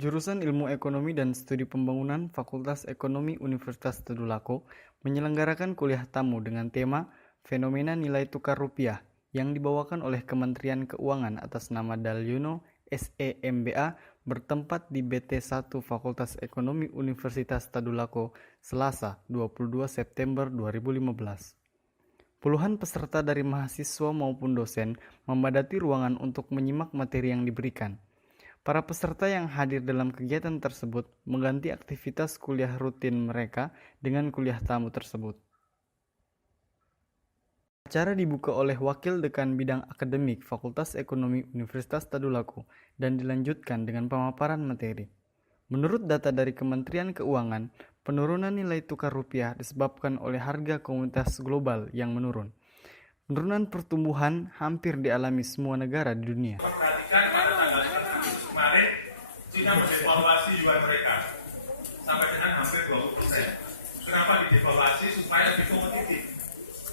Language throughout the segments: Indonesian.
Jurusan Ilmu Ekonomi dan Studi Pembangunan Fakultas Ekonomi Universitas Tadulako menyelenggarakan kuliah tamu dengan tema Fenomena Nilai Tukar Rupiah yang dibawakan oleh Kementerian Keuangan atas nama Dalyono SEMBA bertempat di BT1 Fakultas Ekonomi Universitas Tadulako Selasa 22 September 2015. Puluhan peserta dari mahasiswa maupun dosen memadati ruangan untuk menyimak materi yang diberikan. Para peserta yang hadir dalam kegiatan tersebut mengganti aktivitas kuliah rutin mereka dengan kuliah tamu tersebut. Acara dibuka oleh Wakil Dekan Bidang Akademik Fakultas Ekonomi Universitas Tadulako dan dilanjutkan dengan pemaparan materi. Menurut data dari Kementerian Keuangan, penurunan nilai tukar rupiah disebabkan oleh harga komoditas global yang menurun. Penurunan pertumbuhan hampir dialami semua negara di dunia. Perhatikan pada tanggal 1 kemarin, Cina mendevaluasi yuan mereka sampai dengan hampir 20%. Kenapa didevaluasi? Supaya lebih kompetitif.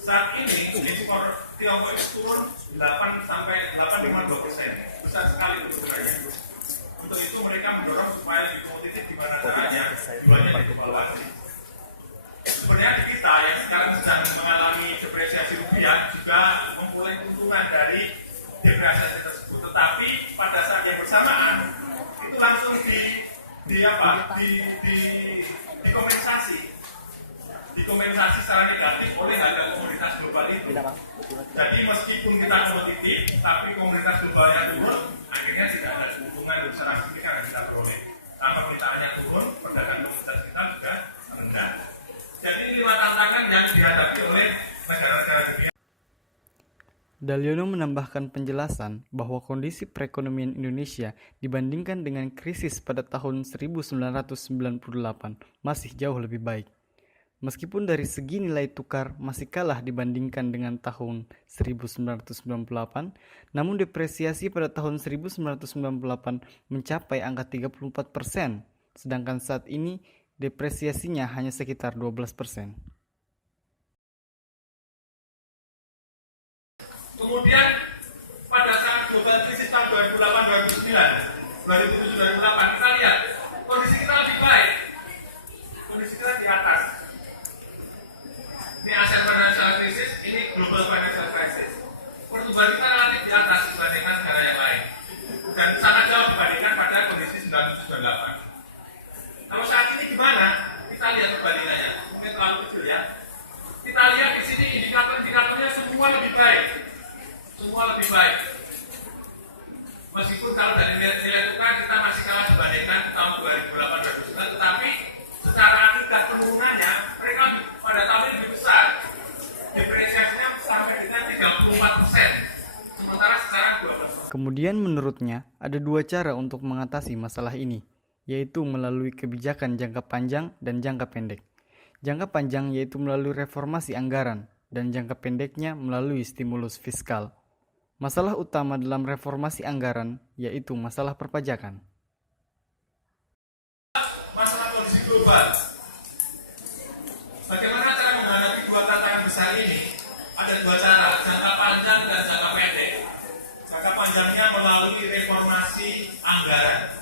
Saat ini ekspor Tiongkok itu turun 8,52%, besar sekali sebenarnya. Untuk itu mereka mendorong supaya lebih kompetitif di mana caranya yuannya didevaluasi. Sebenarnya di kita yang sekarang sedang mengalami depresiasi rupiah juga memulai keuntungan dari depresiasi tersebut, tetapi pada saat yang bersamaan itu langsung dikompensasi secara negatif oleh harga komoditas global itu. Jadi meskipun kita kompetitif, tapi komoditas globalnya turun, akhirnya tidak ada keuntungan secara signifikan yang kita peroleh. Nah, permintaannya turun, perdagangan komoditas kita juga rendah. Jadi inilah tantangan yang dihadapi oleh negara-negara dunia. Dalyono menambahkan penjelasan bahwa kondisi perekonomian Indonesia dibandingkan dengan krisis pada tahun 1998 masih jauh lebih baik. Meskipun dari segi nilai tukar masih kalah dibandingkan dengan tahun 1998, namun depresiasi pada tahun 1998 mencapai angka 34%, sedangkan saat ini depresiasinya hanya sekitar 12%. Kemudian pada saat global krisis tahun 2008, 2009, 2007, 2008, kita lihat kondisi kita lebih baik. Kondisi kita di atas. Ini Asian Financial Crisis, ini Global Financial Crisis. Pertumbuhan kita relatif di atas dibandingkan negara yang lain. Dan sangat jauh dibandingkan pada kondisi 1998. Kalau saat ini gimana? Kita lihat perbandingannya. Mungkin terlalu kecil ya. Kita lihat di sini indikator-indikatornya semua lebih baik. Semua lebih baik. Meskipun kalau dari nilai tukar kita masih kalah dibandingkan tahun 2008-2009, tetapi secara tingkat penurunannya mereka pada tahun ini lebih besar. Depresiasinya sampai dengan 34%. Sementara sekarang 12%. Kemudian menurutnya ada dua cara untuk mengatasi masalah ini, yaitu melalui kebijakan jangka panjang dan jangka pendek. Jangka panjang yaitu melalui reformasi anggaran, dan jangka pendeknya melalui stimulus fiskal. Masalah utama dalam reformasi anggaran yaitu masalah perpajakan. Masalah kondisi global. Bagaimana cara menghadapi dua tantangan besar ini? Ada dua cara, jangka panjang dan jangka pendek. Jangka panjangnya melalui reformasi anggaran.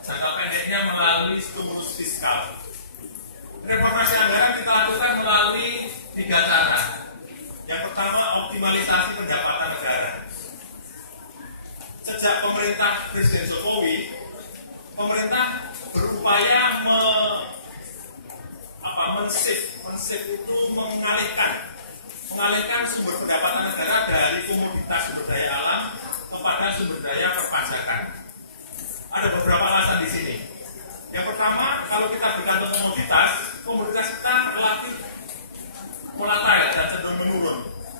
Jangka pendeknya melalui stimulus fiskal. Reformasi anggaran kita lakukan melalui tiga cara. Yang pertama, optimalisasi pendapatan negara. Sejak pemerintah Presiden Jokowi, pemerintah berupaya men-shift itu mengalihkan sumber pendapatan negara dari komoditas sumber daya alam kepada sumber daya perpajakan. Ada beberapa alasan di sini. Yang pertama, kalau kita bergantung komoditas kita relatif volatile dan cenderung menurun,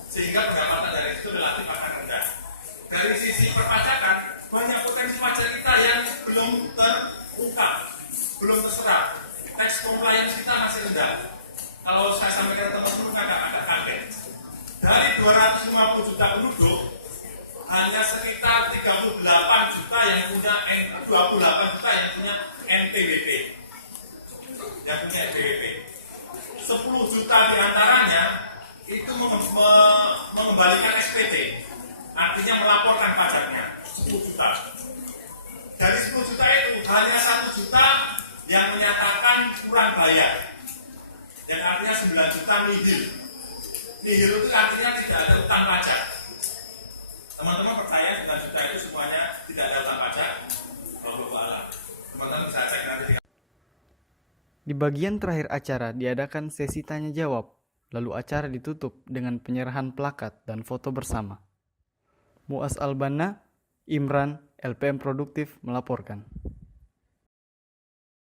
sehingga pendapatan dari itu relatif akan rendah. Dari sisi perpajakan, banyak potensi pajak kita yang belum terungkap, belum terserap. Tax compliance kita masih rendah. Kalau saya sampaikan teman-teman agak kaget. Dari 250 juta penduduk, hanya sekitar 38 juta yang punya 28 juta yang punya NPWP. 10 juta diantaranya itu mengembalikan SPT, artinya melaporkan pajaknya 10 juta. Dari 10 juta itu hanya Nihil itu artinya tidak ada utang pajak. Teman-teman percaya dengan juta itu semuanya tidak ada utang pajak? Wallahu a'lam. Teman-teman bisa cek nanti. Di bagian terakhir acara diadakan sesi tanya jawab, lalu acara ditutup dengan penyerahan plakat dan foto bersama. Muaz Albana, Imran, LPM Produktif melaporkan.